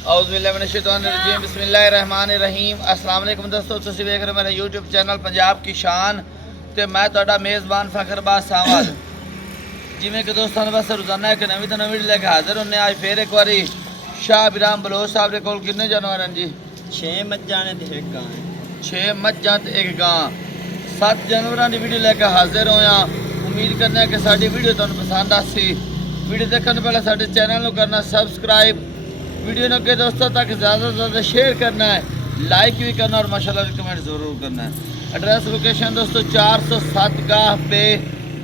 औज़ुबिल्लाहिमिनश्शैतानिर्रजीम बिस्मिल्लाहिर्रहमानिर्रहीम। अस्सलाम वालेकुम दोस्तों, तुसीं वेख रहे हो मेरा यूट्यूब चैनल पंजाब की शान ते मैं तुहाडा मेज़बान फ़खरबाज सावद। जिमें कि दोस्तों बस रोज़ाना एक नवीं तो नवीं लेके हाजिर होने। आज फिर एक बारी शाह बिराम बलोच साहब के कोल कितने जानवर हैं जी? 6 मज्जां ने ते एक गां है। 6 मज्जां ते एक गां, 7 जानवरों की वीडियो लेके हाजिर होया। उम्मीद करने कि साडी वीडियो तुहानूं पसंद आसी। वीडियो देखने से पहले साडे चैनल को करना सब्सक्राइब, वीडियो ने के दोस्तों तक ज़्यादा से ज़्यादा शेयर करना है, लाइक भी करना और माशाल्लाह कमेंट ज़रूर करना है। एड्रेस लोकेशन दोस्तों 407 गाह पे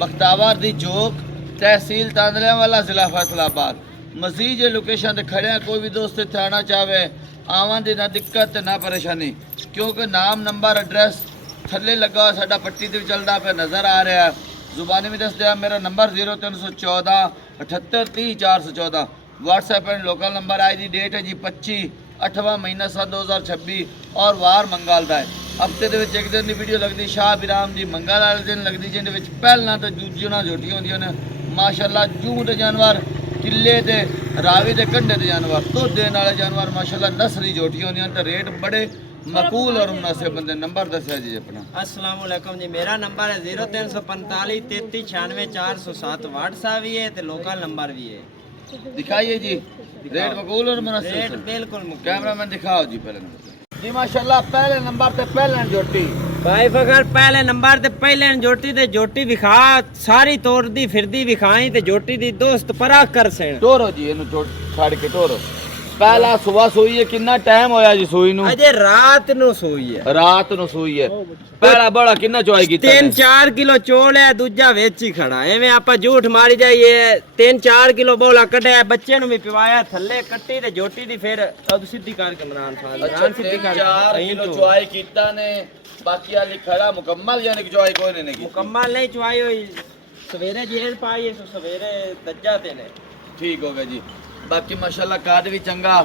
बख्तावर दी चौक, तहसील तांदलियावाला, ज़िला फैसलाबाद। मजीद ये लोकेशन से खड़े हैं, कोई भी दोस्त इतने आना चाहे आवन की ना दिक्कत ना परेशानी, क्योंकि नाम नंबर एड्रैस थले लगा हुआ साडा पट्टी से चलता पे नज़र आ रहा है। जुबानी में दस दिया मेरा number 0314 78 30 414। WhatsApp and local number. आज की डेट है जी 25/8 महीना 2026 और वार मंगल का है। हफ्ते के एक दिन की वीडियो लगती शाह बिराम की मंगल वाले दिन लगती, जिन्हें पहला तो जूजना जोटियां होंदियां ने माशाल्लाह। जूं के जानवर, किले के रावी के कंढे के जानवर, दुध देने वाले जानवर माशाल्लाह नसली जोटियां होंदियां ते रेट बड़े मकूल और मुनासिब बंदे। नंबर दसिया जी अपना। अस्सलाम वालेकुम जी, मेरा नंबर है 0345 33 96 407। व्हाट्सएप भी है तो लोकल नंबर भी है। दिखाइए जी, रेट मकूल और मुनासिब। रेट बिल्कुल कैमरामैन दिखाओ जी पहले नंबर जी। माशाल्लाह पहले नंबर पे पहले जोटी भाई फखर पहले नंबर ते पहले जोटी ते जोटी विखा सारी तोड़दी फिरदी विखाई ते जोटी दी दोस्त परा कर सेन टोरो जी इनु छड़ के टोरो। पहला सुबह सोई है, कितना टाइम होया जी सोई नु? अजे रात नु सोई है। रात नु सोई है। पहला बड़ा कितना चौई कीता? 3-4 किलो चोल है, दूजा वेच ही खड़ा एवें आपा झूठ मारी जाइए। 3-4 किलो बोला कटिया, बच्चे नु भी पिवाया, थल्ले कट्टी ते जोटी दी फिर अब सीधी करके इमरान खान सीधी कर 4 किलो चौई कीता ने, बाकी वाली खड़ा मुकम्मल, यानी कि चौई कोई नहीं की मुकम्मल नहीं चुआई हुई। सवेरे जेल पाई है, सवेरे दज्जा ते ने ठीक हो गया जी। बाकी माशाल्लाह काद भी चंगा,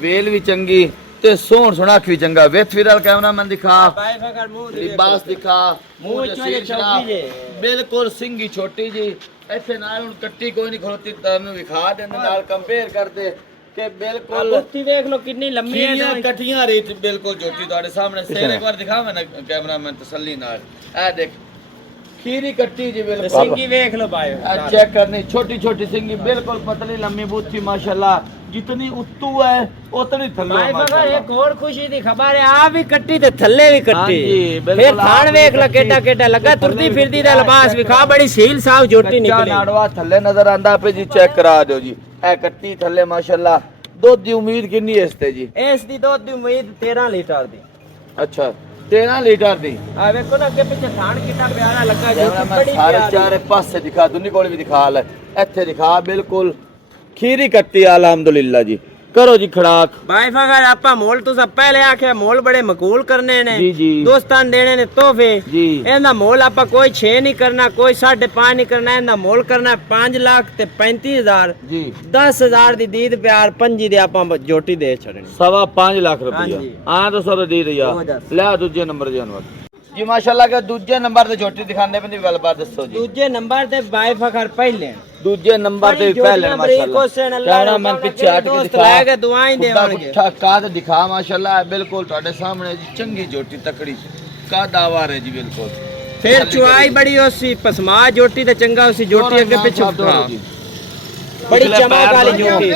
वेल भी चंगी ते सोहण सुनाख भी चंगा। वेथ फिरल कैमरामैन दिखा, भाई फकर मुंह लिबास दिखा, मुंह चोले चौकी जे बिल्कुल सिंगी छोटी जी। ऐसे नाल हुन कट्टी कोई नहीं खलोती, तानू विखा दे नाल कंपेयर कर दे के बिल्कुल बुत्ती देख लो कितनी लंबी है। कटियां रेत बिल्कुल छोटी तुम्हारे सामने। शेर एक बार दिखावे ना कैमरामैन तसल्ली नाल। ए देख खीरी कट्टी जी बिल्कुल सिंगी देख लो भाई, चेक करनी, छोटी छोटी सिंगी बिल्कुल पतली लंबी बूथी माशाल्लाह। जितनी उत्तू है उतनी थल्ले भाई माशाल्लाह। एक और खुशी दी खबर है, आ भी कट्टी ते थल्ले भी कट्टी। हाँ जी, बिल्कुल फिर थान वेख ला केटा केटा लगा, तुरदी फिरदी दा लिबास विखा, बड़ी सील साफ जोटी निकली। नाड़वा थल्ले नजर आंदा पे जी, चेक करा दो जी। ए कट्टी थल्ले माशाल्लाह। दुध दी उम्मीद कितनी है इसते जी? इस दी दुध दी उम्मीद 13 लीटर दी। अच्छा 13 लीटर दी। आ वेखो ना अगे पीछे थान कितना प्यारा लगा, जो कैमरा मैं बड़ी सारे प्यारी। चारे पासे दिखा, दुनी कोल भी दिखा ले, इत्थे दिखा बिल्कुल खीरी कट्टी अल्हम्दुलिल्लाह जी। करो जी खड़ाक। भाई फगर आपा मोल तुसा पहले आखे मोल बड़े मकबूल करने ने जी जी दोस्तान देने ने तोहफे जी। एंदा मोल आपा कोई 6 नहीं करना, कोई 5.5 नहीं करना, एंदा मोल करना 5,35,000 जी। 10,000 दी दीद प्यार 5 दे आपा जोटी दे छड़नी। 5.25 लाख हाँ रुपया जी। हाँ तो सर दी दिया। 2010 ले दूजे नंबर जानवर जी माशाल्लाह का दूजे नंबर ते छोटी दिखाने पे गल बात दसो जी। दूजे नंबर ते भाई फकर पहले दूजे नंबर ते पहले माशाल्लाह। कैमरा मैन पीछे हट के दिखा, लाएगा दुआएं देवांगे। पुट्ठा काद दिखा माशाल्लाह बिल्कुल ਤੁਹਾਡੇ सामने जी। चंगी जोटी तकड़ी का दावा है जी बिल्कुल। फिर चुआई बड़ी होसी, पसमा जोटी ते चंगा होसी जोटी अगे पीछे बड़ी चमक वाली जोटी।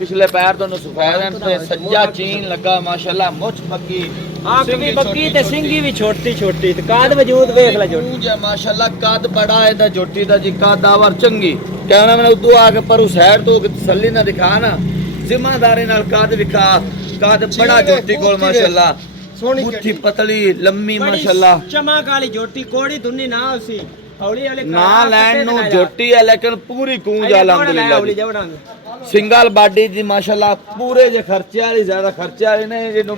पिछले पैर दोनों सफेद हैं ते सज्जा चीन लगा माशाल्लाह। मुछ बग्गी, आंख भी बग्गी ते सिंगी भी छोटी छोटी ते काद वजूद देख ले जोटी जे माशाल्लाह। काद बड़ा है दा जोटी दा जी, का दावर चंगी। कहना मैंने उदू आके पर उस साइड तो तसल्ली ना दिखा ना, जिम्मेदारी नाल काद विखा। काद बड़ा जोटी कोल माशाल्लाह, मुट्ठी पतली लम्मी माशाल्लाह। चमक वाली जोटी, कोड़ी दुन्नी ना होसी, हौली हौली ना लैंड नु जोटी है लेकिन पूरी कूंज अल्हम्दुलिल्लाह जी। सिंगल बाडी जी माशाल्लाह। पूरे जे खर्चे वाली, ज्यादा खर्चे वाली नहीं, जिन्हों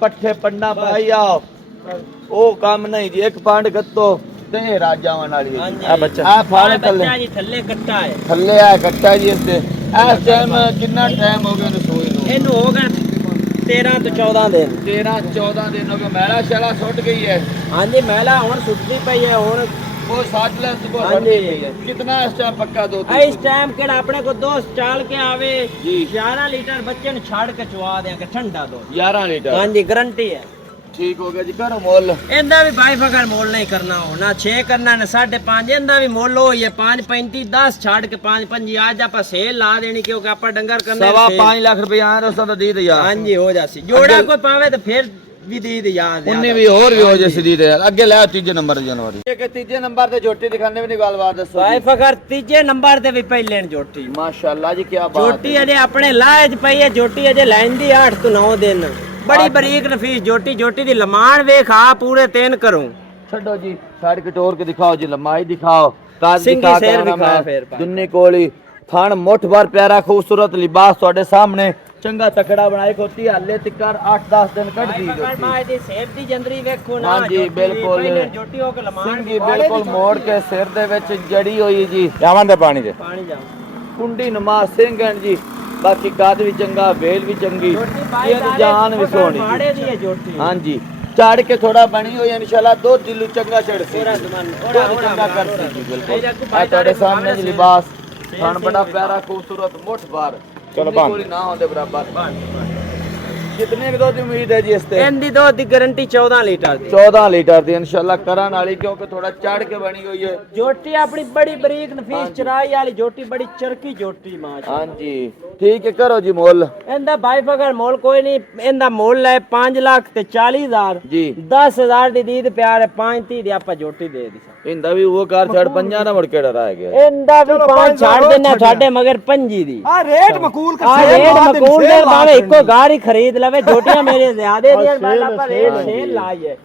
पट्ठे पन्ना पाई आओ ओ काम नहीं जी। एक पांड गत्तो ते राजावन वाली है। आ बच्चा आ फाड़े थल्ले जी, थल्ले कट्टा है, थल्ले आ कट्टा जी। इसते इस टाइम कितना टाइम हो गया सोई नु? इनु हो गए 13 ਤੋਂ 14 ਦਿਨ 13 14 दिन हो गए। मैला शैला सुट गई है। हाँ जी, मैला हुण सुटदी पई है। हुण कोई 60 ले तो कोई हाँ 70 जी। है। कितना इस टाइम पक्का दूध इस टाइम के अपने को दोस्त चाल के आवे जी। 11 लीटर बच्चे ने छाड़ के चुवा देंगे ठंडा दो 11 लीटर हाँ जी गारंटी है ठीक हो गया जी करो मोल इंदा भी भाई फकर मोल नहीं करना हो ना 6 करना ना 5.5 इंदा भी मोल हो ये 5.35 10 छाड़ के 5.5 आज आप सेल ला देनी क्योंकि आप डंगर करने 5.5 लाख रुपए आए दोस्तों तो दी दे यार हाँ जी हो जासी जोड़ा कोई पावे तो फिर भी दी दे यार उन्नी भी और भी हो जैसे दी दे यार अगे ले तीजे नंबर जनवरी ये के तीजे नंबर ते झोटी दिखाने भी नहीं गलबात दसो भाई फकर तीजे नंबर ते भी पहले जोटी माशाल्लाह जी क्या बात जोटी अजे अपने लाज पई है जोटी अजे लाइन दी 8 तो 9 दिन बड़ी बरीक नफीस जोटी जोटी दी लमान वेख आ पूरे 3 करूं छड्डो जी साइड कटोर के दिखाओ जी लंबाई दिखाओ काज सिंगी दिखा शेर कराना दिखाओ मैं फिर पा। दुन्नी कोली थान मुठ भर प्यारा खूबसूरत लिबास ਤੁਹਾਡੇ सामने चंगा तकड़ा बनाई होती हल्ले तिकर 8-10 दिन कट दी फकर माय दी सेब दी जंदरी वेखो ना हाँ जी, जोटी बिल्कुल। पहले जोटी हो के लमान ਸਿੰਗੀ ਬਿਲਕੁਲ ਮੋੜ ਕੇ ਸਿਰ ਦੇ ਵਿੱਚ ਜੜੀ ਹੋਈ ਜੀ ਜਾਵਾਂ ਦੇ ਪਾਣੀ ਦੇ पानी जा ਕੁੰਡੀ ਨਮਾ ਸਿੰਘਣ ਜੀ ਬਾਕੀ ਕਾਦ ਵੀ ਚੰਗਾ ਵੇਲ ਵੀ ਚੰਗੀ जोटी भाई ਇਹਦੀ ਜਾਨ ਵੀ ਸੋਹਣੀ माड़े दी है जोटी ਹਾਂਜੀ ਝਾੜ ਕੇ ਥੋੜਾ ਬਣੀ ਹੋਈ ਇਨਸ਼ਾਅੱਲਾ ਦੋ ਦਿਲੂ ਚੰਗਾ ਚੜਸੀ पूरा जमान ਦੋ ਚੰਗਾ ਕਰਸੀ ਜੀ ਬਿਲਕੁਲ ਆ ਤੁਹਾਡੇ ਸਾਹਮਣੇ ਜੀ ਲਿਬਾਸ ਖਾਨ ਬੜਾ ਪਿਆਰਾ ਖੂਬਸੂਰਤ ਮੁੱਠ ਬਾਰ ਚਲੋ ਕੋਈ ਨਾ ਹੁੰਦੇ ਬਰਾਬਰ कितने की दूध उम्मीद है जी इसते एंदी दो दी गारंटी 14 लीटर दी 14 लीटर दी इंशाल्लाह करन वाली क्योंकि थोड़ा चढ़ के बनी हुई है जोटी अपनी बड़ी बरीक नफीस चराई वाली जोटी बड़ी चरकी जोटी मां हाँ जी ठीक है करो जी मोल इंदा भाई फकर मोल कोई नहीं इंदा मोल है 5 लाख ते 40,000 जी 10,000 दी दीद प्यार है 5 दी आपा जोटी दे दी इंदा भी वो कार छड़ पंजा ना मुड़ के डराया गया इंदा भी 5 छाड़ देना साडे मगर 5 दी आ रेट मकूल आ रेट मकूल दे भावे इको गाड़ी खरीद लवे जोटियां मेरे ज्यादा दी वाला पर रेट सेल लाई है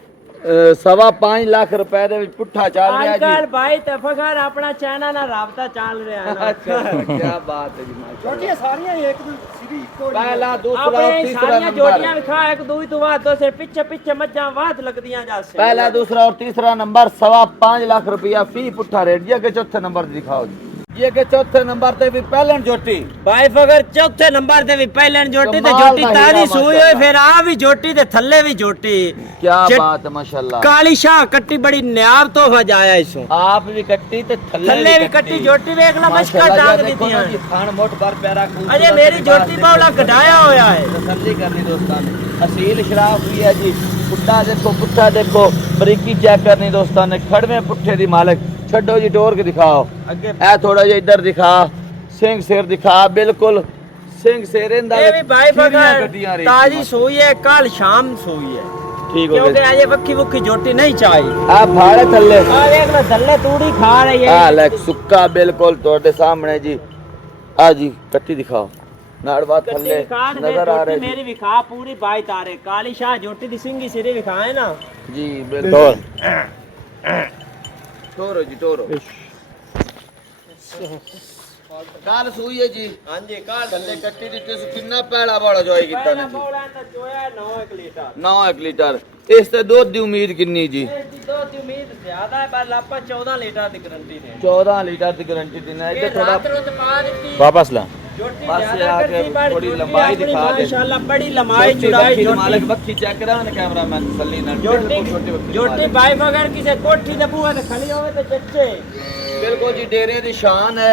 5.5 लाख रुपए दे विच पुट्ठा चल रहा आजकल जी भाई तफकर अपना चैनल ना राबता चल रहा है ना अच्छा क्या बात है जी माशाल्लाह छोटी सारियां एक सीधी इको पहला दूसरा अपने और तीसरा सारियां नंबर जोटियां विखा एक दूई तो बात तो से पीछे पीछे मज्जा वाद लगदियां जासे पहला दूसरा और तीसरा नंबर 5.5 लाख रुपया फी पुट्ठा रेट ये के चौथे नंबर दिखाओ जी ये के चौथे नंबर ते भी पहले जोटी भाई फगर चौथे नंबर ते भी पहले जोटी ते कमाल जोटी का तारी हीरा सुई होई माशाल्लाह। फिर आ भी जोटी ते थल्ले भी जोटी क्या चिट- बात है माशाल्लाह काली शाह कट्टी बड़ी न्याब तो हो जाया इसो आप भी कट्टी ते थल्ले भी कट्टी जोटी देख ला मशका माशाल्लाह, टांग ये देखो दी ना जी, खान मोट बार प्यारा खूबसूरत अरे मेरी लिबास जोटी दे बावला बिल्कुल कटाया होया है तसल्ली करनी दोस्तान असील शराब हुई है जी पुट्ठा देखो पुट्ठा देखो बरीकी चेक करनी दोस्तान ने खड़वे पुट्ठे दी मालिक छड्डो जी टोर के दिखाओ अगे ए थोड़ा जिहा इधर दिखा सिंह सिर दिखा बिल्कुल सिंह सिर इंदा ये भी भाई सीढ़ियां फगर कटियां रही ताजी सोई है कल शाम सोई है ठीक हो क्योंकि गया आज वक्की वक्की जोटी नहीं चाहिए आ भाड़े थल्ले आ देख लो थल्ले तूड़ी खा रही है आ ले सुक्का बिल्कुल तोड़े सामने जी आ जी कट्टी दिखाओ नाड़वा कट्टी थल्ले विखा दे, नजर आ जोटी रहे मेरी विखा पूरी बाई तारे काली शाह जोटी दी सिंगी सिरे विखाए ना जी बिल्कुल टोरो जी टोरो काल सूई है जी हां जी काल थल्ले कट्टी दी तुस कितना पैड़ा बड़ा जोई कीता पहला ने जी बोला तो जोया 9 लीटर 9 लीटर इस ते दूध दी उम्मीद कितनी जी इसकी दो की उम्मीद ज्यादा है पर लापा 14 लीटर की गारंटी दे 14 लीटर की गारंटी देना ये है थोड़ा रात रोज पा देती वापस ला जोटी बस ज्यादा आके करती पर थोड़ी जोटी लंबाई अपनी दिखा दे। माशाल्लाह बड़ी लंबाई छोटी चौड़ाई बक्खी दी जोटी मालिक बक्खी चेक करा ने कैमरामैन तसल्ली नाल जोटी बिल्कुल छोटी बक्खी दी जोटी मालिक। भाई मगर किसे कोठी दे बूहे ते खड़ी होवे ते चच्चे बिल्कुल जी डेरे दी शान है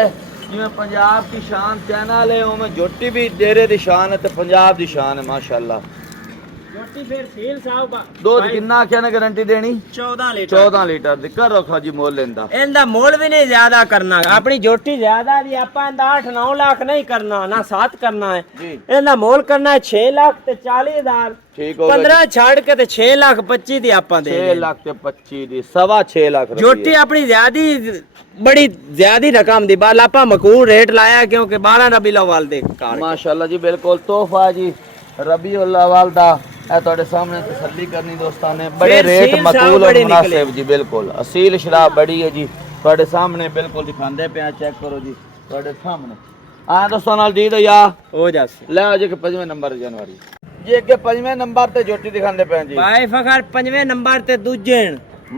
जिवें पंजाब की शान चैनल है उवें जोटी भी डेरे दी शान है ते पंजाब दी शान है माशाल्लाह जोटी फिर सील साहब दूध कितना आख्या ने गारंटी देनी 14 लीटर 14 लीटर दी कर रखो जी मोल लेंदा इंदा मोल भी नहीं ज्यादा करना अपनी जोटी ज्यादा दी आपा इंदा 8-9 लाख नहीं करना ना 7 करना है जी इंदा मोल करना है 6 लाख ते 40,000 ठीक हो गया 15 छाड़ के ते 6 लाख 25 दी आपा दे 6 लाख ते 25 दी 6.5 लाख रुपए जोटी अपनी ज्यादा बड़ी ज्यादा रकम दी बाल आपा मकूल रेट लाया क्योंकि 12 रबीउल अव्वल दे कार माशाल्लाह जी बिल्कुल तोहफा जी रबीउल अव्वल दा ए ਤੁਹਾਡੇ ਸਾਹਮਣੇ ਤਸੱਲੀ ਕਰਨੀ ਦੋਸਤਾਂ ਨੇ ਬੜੇ ਫਿਰ ਰੇਟ ਸੀਲ ਮਕਬੂਲ ਸਾਹਿਬ ਔਰ ਬੜੇ ਮੁਨਾਸਿਬ ਨਿਕਲੇ। ਜੀ ਬਿਲਕੁਲ ਅਸੀਲ ਸ਼ਰਾਬ ਬੜੀ ਹੈ ਜੀ ਤੁਹਾਡੇ ਸਾਹਮਣੇ ਬਿਲਕੁਲ ਦਿਖਾਉਂਦੇ ਪਿਆ ਚੈੱਕ ਕਰੋ ਜੀ ਤੁਹਾਡੇ ਸਾਹਮਣੇ ਆ ਦੋਸਤਾਂ ਨਾਲ ਦੀ ਦੋ ਯਾ हो जासी ਲੈ ਆਓ ਜੀ ਕਿ 5ਵੇਂ ਨੰਬਰ ਜਨਵਰੀ ਜੀ ਅੱਗੇ 5ਵੇਂ ਨੰਬਰ ਤੇ ਜੋਟੀ ਦਿਖਾਉਂਦੇ ਪਏ ਜੀ भाई फखर 5वें नंबर ते दूजे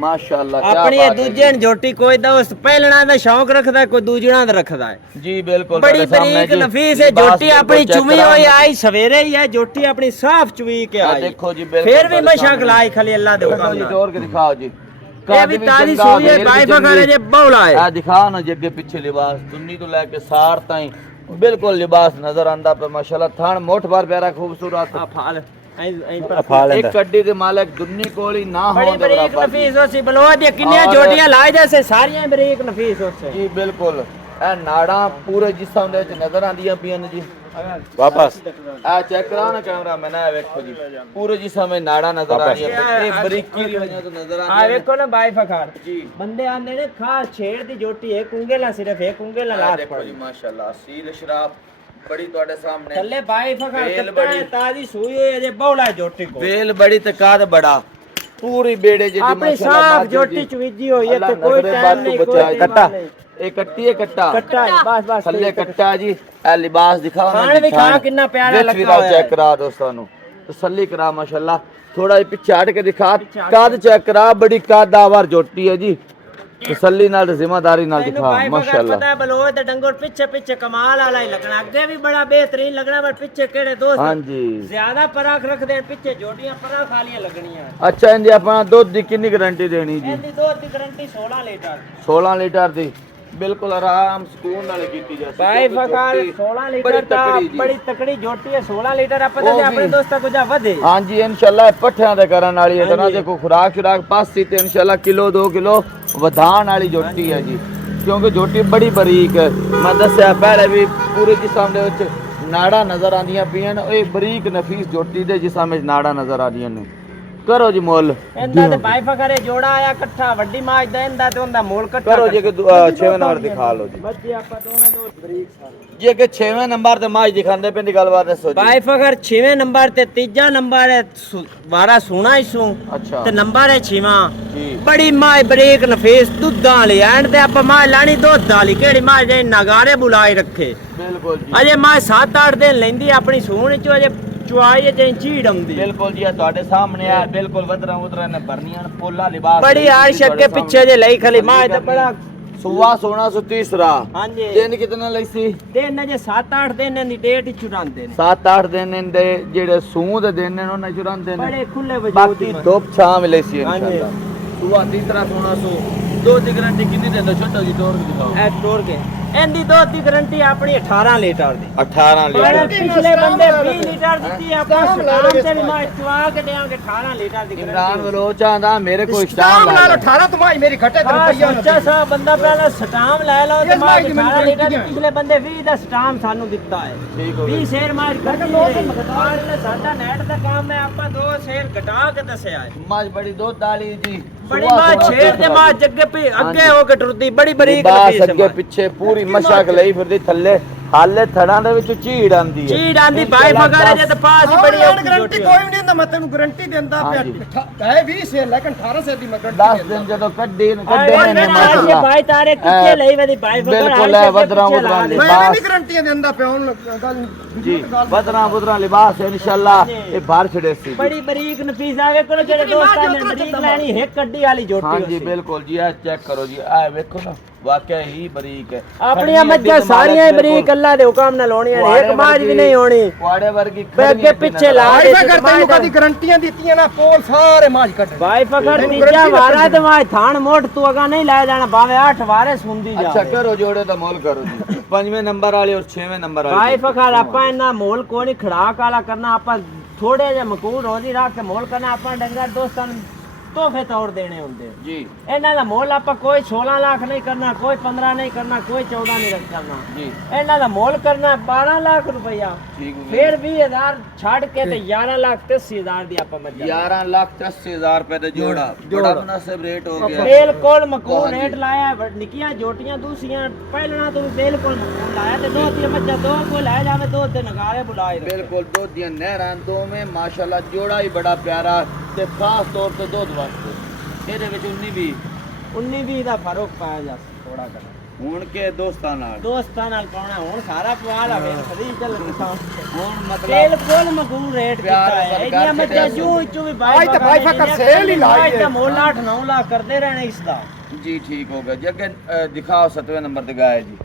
ਮਾਸ਼ਾਅੱਲਾ ਕੀ अपनी ਬਾਤ ਹੈ दूजे जोटी कोई दोस्त पहलना दा शौक रखदा है कोई दूजना दा रखदा है जी बिल्कुल बड़ी ਤੁਹਾਡੇ ਸਾਹਮਣੇ बरीक जी, नफीस है लिबास जोटी बिल्कुल अपनी check चुमी करा हुई हमने। आई सवेरे ही है जोटी अपनी साफ चुवी के आ आई देखो जी बिल्कुल फिर भी ਤੁਹਾਡੇ मशक सामने। लाई खाली अल्लाह दे देखो हुक्म जी नाल। टोर के दिखाओ जी ਇਹ ਵੀ ਤਾਜ਼ੀ ਸੂਈ ਹੈ ਬਾਈ ਫਖਰ ਜੇ ਬੌਲਾ ਹੈ ਆ ਦਿਖਾ ਨਾ ਜੇ ਅੱਗੇ ਪਿੱਛੇ ਲਿਬਾਸ ਦੁੰਨੀ ਤੋਂ ਲੈ ਕੇ ਸਾਰ ਤਾਈਂ ਬਿਲਕੁਲ ਲਿਬਾਸ ਨਜ਼ਰ ਆਂਦਾ ਪਿਆ ਮਾਸ਼ਾਅੱਲਾ ਥਣ ਮੋਠ ਬਾਰ ਪਿਆਰਾ ਖੂਬਸੂਰਤ ਆ ਫਾਲ ਇੱਕ ਕੱਡੀ ਦੇ ਮਾਲਕ ਦੁੰਨੀ ਕੋਲੀ ਨਾ ਬੜੀ ਹੋਣ ਦੇ ਬਰੀਕ ਬਰਾਬਰ ਨਫੀਸ ਹੋਸੀ ਬਲਵਾ ਦੀਆਂ ਕਿੰਨੀਆਂ ਜੋਟੀਆਂ ਲਾਏ ਜੈਸੇ ਸਾਰੀਆਂ ਬਰੀਕ ਨਫੀਸ ਹੋਸੇ ਜੀ ਬਿਲਕੁਲ ਇਹ ਨਾੜਾਂ ਪੂਰੇ ਜਿਸਮ ਦੇ ਵਿੱਚ ਨਜ਼ਰ ਆਂਦੀਆਂ ਪਈਆਂ ਨੇ ਜੀ ਵਾਪਸ ਆ ਚੈੱਕ ਕਰਾ ਨਾ ਕੈਮਰਾ ਮੈਂ ਨਾ ਵੇਖੋ ਜੀ ਪੂਰੇ ਜਿਸਮ ਵਿੱਚ ਨਾੜਾਂ ਨਜ਼ਰ ਆ ਰਹੀਆਂ ਇਹ ਬਰੀਕੀ ਦੀ ਵਜ੍ਹਾ ਤੋਂ ਨਜ਼ਰ ਆ ਆਂਦੀਆਂ ਵੇਖੋ ਨਾ ਬਾਈ ਫਖਰ ਜੀ ਬੰਦੇ ਆਂਦੇ ਨੇ ਖਾਸ ਛੇੜ ਦੀ ਜੋਟੀ ਹੈ ਕੁੰਗੇਲਾ ਸਿਰਫ ਹੈ ਕੁੰਗੇਲਾ ਆਹ ਲਾਤ ਦੇਖੋ ਜੀ ਮਾਸ਼ਾਅੱਲਾ ਸੀਲ ਸ਼ਰਾਬ ਬੜੀ ਤੁਹਾਡੇ ਸਾਹਮਣੇ ਥੱਲੇ ਬਾਈ ਫਖਰ ਵੇਲ ਕੱਟਾ ਬੜੀ। ਤਾਜ਼ੀ ਸੂਈ ਹੋਈ ਅਜੇ ਬੌਲਾ ਜੋਟੀ ਕੋ ਵੇਲ ਬੜੀ ਤੇ ਕਾਦ ਬੜਾ ਪੂਰੀ ਬੇੜੇ ਜਿਹੀ ਆਪਣੀ ਸਾਫ ਜੋਟੀ ਚਵੀਜੀ ਹੋਈ ਹੈ ਤੇ ਕੋਈ ਟਾਈਮ ਨਹੀਂ ਕੋਈ ਕੱਟਾ ਇਹ ਕੱਟੀ ਹੈ ਕੱਟਾ ਕੱਟਾ ਹੈ, ਬਸ ਬਸ ਥੱਲੇ ਕੱਟਾ ਜੀ ਇਹ ਲਿਬਾਸ ਦਿਖਾਓ ਨਾ ਖਾਣ ਵੀ ਖਾ ਕਿੰਨਾ ਪਿਆਰਾ ਲੱਗਾ ਹੋਇਆ ਚੈੱਕ ਕਰਾ ਦੋਸਤਾਂ ਨੂੰ ਤਸੱਲੀ ਕਰਾ ਮਾਸ਼ਾਅੱਲਾ ਥੋੜਾ ਜਿਹਾ ਪਿੱਛੇ ਹਟ ਕੇ ਦਿਖਾ ਕਾਦ ਚੈੱਕ ਕਰਾ ਬੜੀ ਕਾਦਾਵਾਰ ਜੋਟੀ ਹੈ ਜੀ ਤਸੱਲੀ ਨਾਲ ਜ਼ਿੰਮੇਵਾਰੀ ਨਾਲ ਤੈਨੂੰ ਦਿਖਾ ਬਾਈ ਫਖਰ ਮਾਸ਼ਾਅੱਲਾ ਪਤਾ ਹੈ ਬਲੋਚ ਤੇ ਡੰਗਰ ਪਿੱਛੇ ਪਿੱਛੇ ਕਮਾਲ ਵਾਲਾ ਹੀ ਲੱਗਣਾ ਅੱਗੇ ਵੀ ਬੜਾ ਬਿਹਤਰੀਨ ਲੱਗਣਾ ਪਰ ਪਿੱਛੇ ਕਿਹੜੇ ਦੋਸਤ ਹਾਂਜੀ ਜ਼ਿਆਦਾ ਪਰਾਖ ਰੱਖਦੇ ਨੇ ਪਿੱਛੇ ਜੋਟੀਆਂ ਪਰਾਖ ਵਾਲੀਆਂ ਲੱਗਣੀਆਂ ਅੱਛਾ ਇੰਦੀ ਆਪਣਾ ਦੁੱਧ ਦੀ ਕਿੰਨੀ ਗਾਰੰਟੀ ਦੇਣੀ ਜੀ ਇਹਦੀ ਦੁੱਧ ਦੀ ਗਾਰੰਟੀ 16 ਲੀਟਰ 16 ਲੀਟਰ ਦੀ ਬਿਲਕੁਲ ਆਰਾਮ ਸਕੂਨ ਨਾਲ ਕੀਤੀ ਜਾ ਸਕਦੀ ਬਾਈ ਫਖਰ 16 ਲੀਟਰ ਦਾ ਬੜੀ ਤਕੜੀ ਜੋਟੀ ਹੈ 16 ਲੀਟਰ ਆਪਾਂ ਤੇ ਆਪਣੇ ਦੋਸਤਾਂ ਕੋ ਜਾ ਵਧੇ ਹਾਂਜੀ ਇਨਸ਼ਾਅੱਲਾ ਪੱਠਿਆਂ ਦੇ ਕਰਨ ਵਾਲੀ ਹੈ ਤਾਂ ਜੇ ਕੋਈ ਖੁਰਾਕ ਸ਼ੁਰਾਕ ਪਾਸੀ ਤੇ ਇਨਸ਼ਾਅੱਲਾ ਕਿਲੋ 2 ਕਿਲੋ ਵਧਾਣ ਵਾਲੀ ਜੋਟੀ ਹੈ ਜੀ ਕਿਉਂਕਿ ਜੋਟੀ ਬੜੀ ਬਰੀਕ ਹੈ ਮੈਂ ਦੱਸਿਆ ਪਹਿਲੇ ਵੀ ਪੂਰੇ ਜਿਸਮ ਦੇ ਵਿੱਚ ਨਾੜਾਂ ਨਜ਼ਰ ਆਉਂਦੀਆਂ ਪਈਆਂ ਨੇ ਇਹ ਬਰੀਕ ਨਫੀਸ ਜੋਟੀ ਦੇ ਜਿਸਮ ਵਿੱਚ ਨਾੜਾਂ ਨਜ਼ਰ ਆ ਰਹੀਆਂ ਨੇ ਕਰੋ ਜੀ ਮੁੱਲ ਇਹਦਾ ਤੇ ਬਾਈ ਫਖਰ ਇਹ ਜੋੜਾ ਆਇਆ ਇਕੱਠਾ ਵੱਡੀ ਮਾਝ ਦਾ ਇਹਦਾ ਤੇ ਉਹਦਾ ਮੁੱਲ ਇਕੱਠਾ ਕਰੋ ਜੀ ਕਿ 6ਵੇਂ ਨੰਬਰ ਦਿਖਾ ਲਓ ਜੀ ਬੱਚੇ ਆਪਾਂ ਦੋਵੇਂ ਦੋ ਬਰੀਕ ਸਾਰੇ ਜੇ ਕਿ 6ਵੇਂ ਨੰਬਰ ਤੇ ਮਾਝ ਦਿਖਾਉਂਦੇ ਪੈਂਦੀ ਗੱਲਬਾਤ ਦੱਸੋ ਜੀ ਬਾਈ ਫਖਰ 6ਵੇਂ ਨੰਬਰ ਤੇ ਤੀਜਾ ਨੰਬਰ ਹੈ ਵਾਰਾ ਸੋਨਾ ਇਸੂ ਅੱਛਾ ਤੇ ਨੰਬਰ ਹੈ 6ਵਾਂ ਜੀ ਬੜੀ ਮਾਂ ਬਰੀਕ ਨਫੀਸ ਦੁੱਧਾਂ ਵਾਲੀ ਐਂਡ ਤੇ ਆਪਾਂ ਮਾਂ ਲਾਣੀ ਦੁੱਧ ਵਾਲੀ ਕਿਹੜੀ ਮਾਂ ਜੇ ਨਗਾਰੇ ਬੁਲਾਏ ਰੱਖੇ ਬਿਲਕੁਲ ਜੀ ਅਜੇ ਮਾਂ 7-8 ਦਿਨ ਲੈਂਦੀ ਆਪਣੀ ਸੂਣ ਚੋਂ ਅਜੇ ਚੁਆਈ ਜੇ ਚੀੜ ਆਉਂਦੀ ਬਿਲਕੁਲ ਜੀ ਇਹ ਤੁਹਾਡੇ ਸਾਹਮਣੇ ਆ ਬਿਲਕੁਲ ਵਦਰਾ ਨੇ ਭਰਨੀਆਂ ਨੇ ਪੋਲਾ ਲਿਬਾਸ ਬੜੀ ਆਇਸ਼ ਅੱਗੇ ਪਿੱਛੇ ਜੇ ਲਈ ਖਲੀ ਮਾਂ ਤੇ ਬੜਾ ਸੁਆ ਸੋਨਾ ਸੁ ਤੀਸਰਾ ਹਾਂਜੀ ਦਿਨ ਕਿਤਨਾ ਲਈ ਸੀ ਦਿਨ ਜੇ 7-8 ਦਿਨ ਦੀ ਡੇਟ ਹੀ ਚੁਰਾਉਂਦੇ ਨੇ 7-8 ਦਿਨ ਦੇ ਜਿਹੜੇ ਸੂਹ ਦੇ ਦਿਨ ਨੇ ਉਹਨਾਂ ਚੁਰਾਉਂਦੇ ਨੇ ਬੜੇ ਖੁੱਲੇ ਵਜੂਦ ਬਾਕੀ ਧੁੱਪ ਛਾਂ ਮਿਲੇ ਸੀ ਹਾਂਜੀ। ਇਨਸ਼ਾਅੱਲਾ ਸੁਆ ਤੀਸਰਾ ਸੋਨਾ ਸੂ ਦੋ ਦੀ ਗਾਰੰਟੀ ਕਿੰਨੀ ਦਿੰਦਾ ਛੋਟਾ ਜੀ ਟੋਰ ਦਿਖਾਓ ਐ ਤੋੜ ਕੇ ਇਹਦੀ ਦੁੱਧ ਦੀ ਗਾਰੰਟੀ ਆਪਣੀ 18 ਲੀਟਰ ਦੀ 18 ਪਰ ਲੀਟਰ ਪਿਛਲੇ ਬੰਦੇ 20 ਲੀਟਰ ਦਿੱਤੀ ਆਪਾਂ ਸਟਾਮ ਤੇ ਵੀ ਮੈਂ ਚਵਾ ਕੇ ਦੇਵਾਂਗੇ 18 ਲੀਟਰ ਦੀ ਇਮਰਾਨ ਗਾਰੰਟੀ ਬਲੋਚ ਆਂਦਾ ਮੇਰੇ ਕੋਲ ਸਟਾਮ ਸਟਾਮ ਨਾਲ 18 ਤੁਮਾਈ ਮੇਰੀ ਘਟੇ ਤੇ ਰੁਪਈਆ ਸੱਚਾ ਸਾ ਬੰਦਾ ਪਹਿਲਾਂ ਸਟਾਮ ਲੈ ਲਓ ਤੇ ਇਸ ਮੈਂ ਮਾਈ ਦੀ 18 ਲੀਟਰ ਦੀ ਮੈਨੂੰ ਪਿਛਲੇ ਬੰਦੇ 20 ਦਾ ਸਟਾਮ ਸਾਨੂੰ ਦਿੱਤਾ ਹੈ ਠੀਕ ਹੋ 20 ਸ਼ੇਰ ਮਾਰ ਕੱਢੀ ਮਕਦਾਰ ਨੇ ਸਾਡਾ ਨੈਟ ਦਾ ਕੰਮ ਹੈ ਆਪਾਂ 2 ਸ਼ੇਰ ਘਟਾ ਕੇ ਦੱਸਿਆ ਹੈ ਮੱਝ ਬੜੀ ਦੁੱਧ ਵਾਲੀ ਜੀ ਬੜੀ ਮਾਂ ਛੇੜ ਤੇ ਮਾਂ ਜੱਗੇ ਪਈ ਅੱਗੇ ਹੋ ਕੇ ਟੁਰਦੀ ਬੜੀ ਬਰੀਕ ਬਾਸ ਨਫੀਸ ਅੱਗੇ ਪਿੱਛੇ ਪੂਰੀ ਮਸ਼ਕ ਲਈ ਫਿਰਦੀ ਥੱਲੇ ਹਾਲੇ ਥੜਾਂ ਦੇ ਵਿੱਚ ਚੀੜ ਆਂਦੀ ਹੈ ਚੀੜ ਆਂਦੀ ਬਾਈ ਫਗਰ ਜੇ ਤੇ ਪਾਸ ਹੀ ਬੜੀ ਔਖੀ ਗਾਰੰਟੀ ਜੋਟੀ ਕੋਈ ਵੀ ਨਹੀਂ ਦਿੰਦਾ ਮੈਂ ਤੈਨੂੰ ਗਾਰੰਟੀ ਦਿੰਦਾ ਹਾਂਜੀ। ਪਿਆ ਹੈ 20 ਸੇ ਲੇਕਿਨ 18 ਸੇ ਦੀ ਮੈਂ 10 ਗਾਰੰਟੀ ਦਿਨ ਦਿੰਦਾ ਜਦੋਂ ਕੱਢੇ ਨੇ ਆਏ ਬਾਈ ਤਾਰੇ ਕਿੱਥੇ ਲਈ ਵਦੀ ਬਾਈ ਫਗਰ ਬਿਲਕੁਲ ਹੈ, ਵਦਰਾਂ ਵੁਦਰਾਂ ਮੈਂ ਲਿਬਾਸ। ਵੀ ਨਹੀਂ ਗਾਰੰਟੀਆਂ ਦਿੰਦਾ ਪਿਆ ਹੁਣ ਗੱਲ ਜੀ ਬਦਰਾ ਲਿਬਾਸ ਇਨਸ਼ਾਅੱਲਾ ਇਹ ਬਾਹਰ ਛੜੇ ਸੀ ਜੀ। ਬੜੀ ਬਰੀਕ ਨਫੀਸ ਆਵੇ ਕੋਲ ਜਿਹੜੇ ਦੋਸਤਾਂ ਨੇ ਬਰੀਕ ਲੈਣੀ ਹੈ ਕੱਡੀ ਵਾਲੀ ਜੋਟੀ ਹਾਂਜੀ ਉਸੇ। ਬਿਲਕੁਲ ਜੀ ਇਹ ਚੈੱਕ ਕਰੋ ਜੀ ਇਹ ਵੇਖੋ ਨਾ ਵਾਕਿਆ ਹੀ ਬਰੀਕ ਹੈ ਆਪਣੀਆਂ ਮੱਝਾਂ ਸਾਰੀਆਂ ਹੀ ਬਰੀਕ ਅੱਲਾ ਦੇ ਹੁਕਮ ਨਾਲ ਲਾਉਣੀਆਂ ਨੇ ਇੱਕ ਮਾਝ ਵੀ ਨਹੀਂ ਹੋਣੀ ਕੁਆੜੇ ਵਰਗੀ ਬਈ ਅੱਗੇ ਪਿੱਛੇ ਲਾ ਭਾਈ ਦੇ ਫਕਰ ਤੈਨੂੰ ਕਦੀ ਗਾਰੰਟੀਆਂ ਦਿੱਤੀਆਂ ਨਾ ਪੋਲ ਸਾਰੇ ਮਾਝ ਕੱਢ ਬਾਈ ਫਕਰ ਤੈਨੂੰ ਤੀਜਾ guarantee ਵਾਰਾ ਤੇ ਮਾਝ ਥਾਣ ਮੋਟ ਤੂੰ ਅਗਾ ਨਹੀਂ ਲੈ ਜਾਣਾ ਭਾਵੇਂ 8 ਵਾਰੇ ਸੁਣਦੀ ਜਾ ਅੱਛਾ ਕਰੋ ਜੋੜੇ ਦਾ ਮੁੱਲ ਕਰੋ ਜੀ 5ਵੇਂ ਨੰਬਰ ਵਾਲੇ ਔਰ 6ਵੇਂ ਨੰਬਰ ਵਾਲੇ ਬਾਈ ਫਕਰ ਆਪਾਂ ਇਹਨਾਂ ਮੋਲ ਕੋਈ ਨਹੀਂ ਖੜਾਕ ਵਾਲਾ ਕਰਨਾ ਆਪਾਂ ਥੋੜੇ ਜਿਹਾ ਮਕੂਲ ਰੋਜ਼ੀ ਰੱਖ ਕੇ ਮੋਲ ਕਰਨਾ ਆਪਾਂ ਡੰਗਰ ਦੋਸਤਾਂ ਨੂੰ ਤੋਹਫੇ ਤੌਰ ਦੇਣੇ ਹੁੰਦੇ ਜੀ ਇਹਨਾਂ ਦਾ ਮੁੱਲ ਆਪਾਂ ਕੋਈ 16 ਲੱਖ ਨਹੀਂ ਕਰਨਾ ਕੋਈ 15 ਨਹੀਂ ਕਰਨਾ ਕੋਈ 14 ਨਹੀਂ ਕਰਨਾ ਜੀ ਇਹਨਾਂ ਦਾ ਮੁੱਲ ਕਰਨਾ 12 ਲੱਖ ਰੁਪਇਆ ਠੀਕ ਹੋ ਗਿਆ ਫਿਰ 20000 ਛੱਡ ਕੇ ਤੇ 11 ਲੱਖ 80000 ਦੀ ਆਪਾਂ ਮੱਝ 11 ਲੱਖ 80,000 ਰੁਪਏ ਦਾ ਜੋੜਾ ਬੜਾ ਮੁਨਾਸਿਬ ਰੇਟ ਹੋ ਗਿਆ ਬਿਲਕੁਲ ਮਕੂਲ ਰੇਟ ਲਾਇਆ ਨਿੱਕੀਆਂ ਜੋਟੀਆਂ ਦੂਸੀਆਂ ਪਹਿਲਣਾ ਤੂੰ ਬਿਲਕੁਲ ਮਕੂਲ ਲਾਇਆ ਤੇ ਦੋ ਤਿੰਨ ਮੱਝਾਂ ਦੋ ਕੋ ਲੈ ਜਾਵੇ ਦੋ ਤੇ ਨਗਾਰੇ ਬੁਲਾਏ ਬਿਲਕੁਲ ਦੁੱਧ ਦੀਆਂ ਨਹਿਰਾਂ ਦੋਵੇਂ ਮਾਸ਼ਾਅੱਲਾ ਜੋੜਾ ਹੀ ਬੜਾ ਪਿਆਰਾ ਤੇ ਖਾਸ ਤੌਰ ਤੇ ਦੁੱਧ ਵਾਸਤੇ ਇਹਦੇ ਵਿੱਚ 19-20 ਦਾ ਫਰਕ ਪਾਇਆ ਜਾ ਥੋੜਾ ਕਰ ਹੁਣ ਕੇ ਦੋਸਤਾਂ ਨਾਲ ਪਾਉਣਾ ਹੁਣ ਸਾਰਾ ਪਵਾਲ ਆਵੇ ਖਰੀ ਚੱਲ ਕਿਸਾਨ ਹੁਣ ਮਤਲਬ ਬਿਲਕੁਲ ਮਕੂਲ ਰੇਟ ਪਿਆਰ ਕੀਤਾ ਹੈ ਵਰਗਾ ਇਹਦੀਆਂ ਮੱਝਾਂ ਜੂ ਚੂ ਵੀ ਬਾਈ ਅੱਜ ਤਾਂ ਬਾਈ ਫਕਰ ਸੇਲ ਹੀ ਲਾਈ ਹੈ। ਤਾਂ ਮੁੱਲ 8-9 ਲੱਖ ਕਰਦੇ ਰਹਿਣੇ ਇਸ ਦਾ ਜੀ ਠੀਕ ਹੋ ਗਿਆ ਜੀ ਅੱਗੇ ਦਿਖਾਓ 7ਵੇਂ ਨੰਬਰ ਤੇ ਗਾਇਆ ਜੀ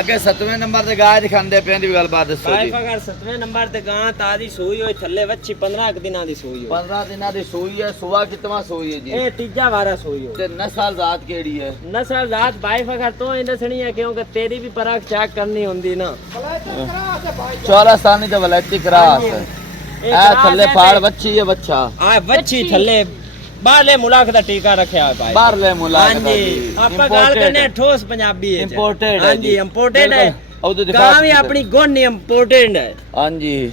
ਅੱਗੇ 7ਵੇਂ ਨੰਬਰ ਤੇ ਗਾਂ ਦਿਖਾਉਂਦੇ ਪਏ ਦੀ ਵੀ ਗੱਲਬਾਤ ਦੱਸੋ ਬਾਈ ਜੀ ਫਗਰ 7ਵੇਂ ਨੰਬਰ ਤੇ ਗਾਂ ਤਾਜੀ ਸੂਈ ਹੋਈ ਥੱਲੇ ਵੱਛੀ 15 ਕੁ ਦਿਨਾਂ ਦੀ ਸੂਈ ਹੋਈ 15 ਦਿਨਾਂ ਦੀ ਸੂਈ ਹੈ ਸੁਆ ਕਿਤਨਾ ਸੂਈ ਹੈ ਜੀ ਇਹ ਤੀਜਾ ਵਾਰਾ ਸੂਈ ਹੋਈ ਤੇ ਨਸਲ ਜ਼ਾਤ ਕਿਹੜੀ ਹੈ ਨਸਲ ਜ਼ਾਤ ਬਾਈ ਫਗਰ ਤੋਂ ਹੀ ਦੱਸਣੀ ਹੈ ਕਿਉਂਕਿ ਤੇਰੀ ਵੀ ਪਰਖ ਚੈੱਕ ਕਰਨੀ ਹੁੰਦੀ ਨਾ ਚੌਲਾਸਤਾਨੀ ਤੇ ਵਲੈਤੀ ਕਰਾਸ ਇਹ ਇਹ ਕਰਾਸ ਥੱਲੇ ਹੈ ਫਾੜ ਤੇ- ਬੱਚੀ ਹੈ ਬੱਚਾ ਆ ਵੱਛੀ ਥੱਲੇ ਬਾਹਰਲੇ ਮੁਲਕ ਦਾ ਟੀਕਾ ਰੱਖਿਆ ਹੈ ਬਾਈ ਬਾਹਰਲੇ ਮੁਲਾਕ ਦਾ ਹਾਂਜੀ ਆਪਾਂ ਗੱਲ ਕਰਨੇ ਠੋਸ ਪੰਜਾਬੀ ਵਿੱਚ ਇੰਪੋਰਟਡ ਹਾਂਜੀ ਇੰਪੋਰਟਡ ਹੈ ਉਹਦੇ ਗਾਂ ਵੀ ਆਪਣੀ ਗੁਣ ਇੰਪੋਰਟਡ ਹੈ ਹਾਂਜੀ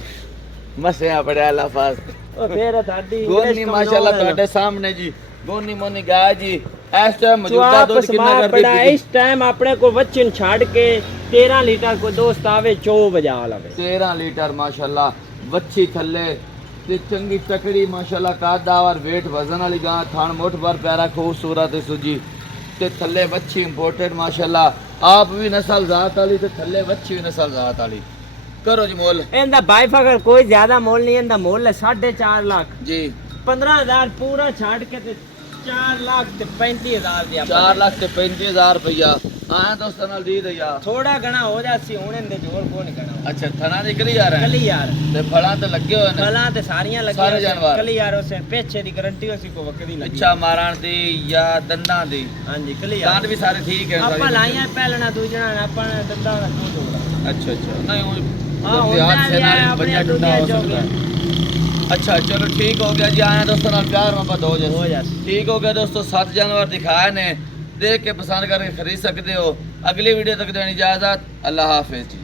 ਮਸਿਆ ਬੜਾ ਲਫਜ਼ ਉਹ ਫੇਰ ਸਾਡੀ ਗੋਨੀ ਮਾਸ਼ਾਅੱਲਾ ਤੁਹਾਡੇ ਸਾਹਮਣੇ ਜੀ ਗੋਨੀ ਮੋਨੀ ਗਾय ਜੀ ਇਸ ਟਾਈਮ ਮੌਜੂਦਾ ਦੁੱਧ ਕਿੰਨਾ ਕਰਦੀ ਬੜਾ ਇਸ ਟਾਈਮ ਆਪਣੇ ਕੋ ਬੱਚਨ ਛੱਡ ਕੇ 13 ਲੀਟਰ ਕੋ ਦੋਸਤ ਆਵੇ 24 ਵਜਾ ਲਵੇ 13 ਲੀਟਰ ਮਾਸ਼ਾਅੱਲਾ ਬੱਚੀ ਥੱਲੇ ਤੇ ਚੰਗੀ ਤਕੜੀ ਮਾਸ਼ਾਅੱਲਾ ਕਾਦਾਵਰ weight ਵਜ਼ਨ ਵਾਲੀ ਗਾਂ ਥਣ ਮੁੱਠ ਭਰ ਪਿਆਰਾ ਖੂਬਸੂਰਤ ਸੁਜੀ ਤੇ ਥੱਲੇ ਬੱਚੀ ਇੰਪੋਰਟਡ ਮਾਸ਼ਾਅੱਲਾ ਆਪ ਵੀ ਨਸਲ ਜ਼ਾਤ ਵਾਲੀ ਤੇ ਥੱਲੇ ਬੱਚੀ ਵੀ ਨਸਲ ਜ਼ਾਤ ਵਾਲੀ ਕਰੋ ਜੀ ਮੁੱਲ ਇਹਦਾ ਬਾਈ ਫਗਰ ਕੋਈ ਜ਼ਿਆਦਾ ਮੁੱਲ ਨਹੀਂ ਇਹਦਾ ਮੁੱਲ ਹੈ 4.5 ਲੱਖ ਜੀ 15000 ਪੂਰਾ ਛੱਡ ਕੇ ਤੇ 4 ਲੱਖ ਤੇ 35000 ਦੀ 4 ਲੱਖ ਤੇ 35000 ਰੁਪਇਆ ਆਇਆ ਦੋਸਤਾਂ ਨਾਲ ਦੀ ਦੇ ਯਾਰ ਥੋੜਾ ਗਣਾ ਹੋ ਜਾਸੀ ਹੁਣ ਇਹਦੇ ਜੋਰ ਕੋ ਨਹੀਂ ਗਣਾ ਅੱਛਾ ਥਣਾ ਨਿਕਲੀ ਯਾਰ ਕਲੀ ਯਾਰ ਤੇ ਫਲਾਂ ਤੇ ਲੱਗੇ ਹੋਏ ਨੇ ਫਲਾਂ ਤੇ ਸਾਰੀਆਂ ਲੱਗੀਆਂ ਸਾਰੇ ਜਾਨਵਰ। ਕਲੀ ਯਾਰ ਉਸੇ ਪਿੱਛੇ ਦੀ ਗਾਰੰਟੀ ਉਸੇ ਕੋ ਵਕਦੀ ਲੱਗੀ ਪਿੱਛਾ ਮਾਰਨ ਦੀ ਜਾਂ ਦੰਦਾਂ ਦੀ ਹਾਂਜੀ ਕਲੀ ਯਾਰ ਦੰਦ ਵੀ ਸਾਰੇ ਠੀਕ ਹੈ ਆਪਾਂ ਲਾਈਆਂ ਪਹਿਲਣਾ ਦੂਜਣਾ ਆਪਾਂ ਨੇ ਦੰਦਾਂ ਦਾ ਕਿਉਂ ਜੋੜਾ ਅੱਛਾ ਅੱਛਾ ਨਹੀਂ ਉਹ ਹਾਂ, ਦਿਹਾਤ ਹੁੰਦਾ ਸੇ ਵੀ ਨਾਲ ਹੈ, ਬੱਚਾ ਆਪਣੇ ਟੁੱਟਾ ਹੋ ਦੁਨੀਆ ਸਕਦਾ ਹੈ ਅੱਛਾ ਚਲੋ ਠੀਕ ਹੋ ਗਿਆ ਜੀ ਆਇਆ ਦੋਸਤਾਂ ਨਾਲ ਪਿਆਰ ਮੁਹੱਬਤ ਹੋ ਹੋ ਜਾਏ ਜਾਏ। ਠੀਕ ਹੋ ਗਿਆ ਦੋਸਤੋ 7 ਜਾਨਵਰ ਦਿਖਾਏ ਨੇ ਦੇਖ ਕੇ ਪਸੰਦ ਕਰਕੇ ਖਰੀਦ ਸਕਦੇ ਹੋ ਅਗਲੀ ਵੀਡੀਓ ਤੱਕ ਦੇਣੀ इजाजत अल्लाह हाफिज।